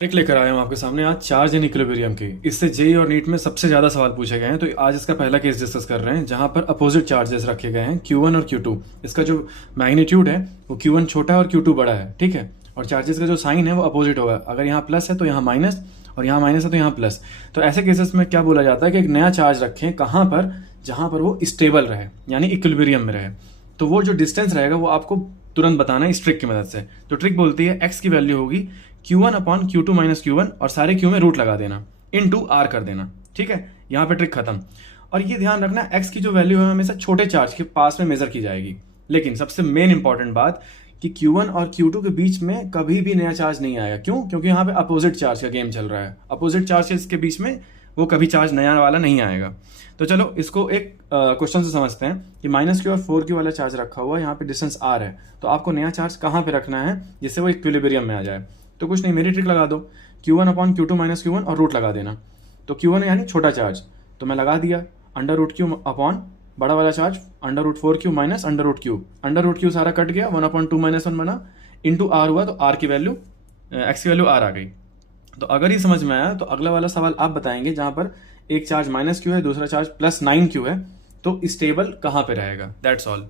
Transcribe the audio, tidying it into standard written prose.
Trick लेकर आया हूँ आपके सामने आज चार्ज इन इक्विलिब्रियम की। इससे जेई और नीट में सबसे ज़्यादा सवाल पूछे गए हैं, तो आज इसका पहला केस डिस्कस कर रहे हैं जहाँ पर अपोजिट चार्जेस रखे गए हैं Q1 और Q2। इसका जो मैग्नीट्यूड है वो Q1 छोटा है और Q2 बड़ा है, ठीक है। और चार्जेस का जो साइन है वो अपोजिट होगा, अगर यहाँ प्लस है तो यहाँ माइनस और यहाँ माइनस है तो यहाँ प्लस। तो ऐसे केसेस में क्या बोला जाता है कि एक नया चार्ज रखें कहाँ पर, जहाँ पर वो स्टेबल रहे यानी इक्विलिब्रियम में रहे। तो वो जो डिस्टेंस रहेगा वो आपको तुरंत बताना है इस ट्रिक की मदद से। तो ट्रिक बोलती है x की वैल्यू होगी Q1 upon Q2 minus Q1 और सारे Q में रूट लगा देना, इनटू R कर देना, ठीक है। यहाँ पे ट्रिक खत्म। और ये ध्यान रखना x की जो वैल्यू है हमेशा छोटे चार्ज के पास में मेजर की जाएगी। लेकिन सबसे मेन इंपॉर्टेंट बात कि Q1 और Q2 के बीच में कभी भी नया चार्ज नहीं आएगा। क्यों? क्योंकि यहाँ पे अपोजिट चार्ज का गेम चल रहा है। अपोजिट चार्ज के बीच में वो कभी चार्ज नया वाला नहीं आएगा। तो चलो इसको एक क्वेश्चन से समझते हैं कि -Q और 4Q वाला चार्ज रखा हुआ है, यहाँ पे डिस्टेंस R है, तो आपको नया चार्ज कहाँ पे रखना है जिससे वो इक्विलिब्रियम में आ जाए। तो कुछ नहीं, मेरी ट्रिक लगा दो, Q1 upon Q2 minus Q1 और रूट लगा देना। तो Q1 यानी छोटा चार्ज, तो मैं लगा दिया √Q अपॉन बड़ा वाला charge √4Q minus √Q। √Q सारा कट गया, 1/2 माइनस 1 बना, इंटू R हुआ, तो R की वैल्यू x की वैल्यू R आ गई। तो अगर ये समझ में आया तो अगला वाला सवाल आप बताएंगे जहां पर एक चार्ज -Q है, दूसरा चार्ज +9Q है, तो स्टेबल कहां पे रहेगा। That's all.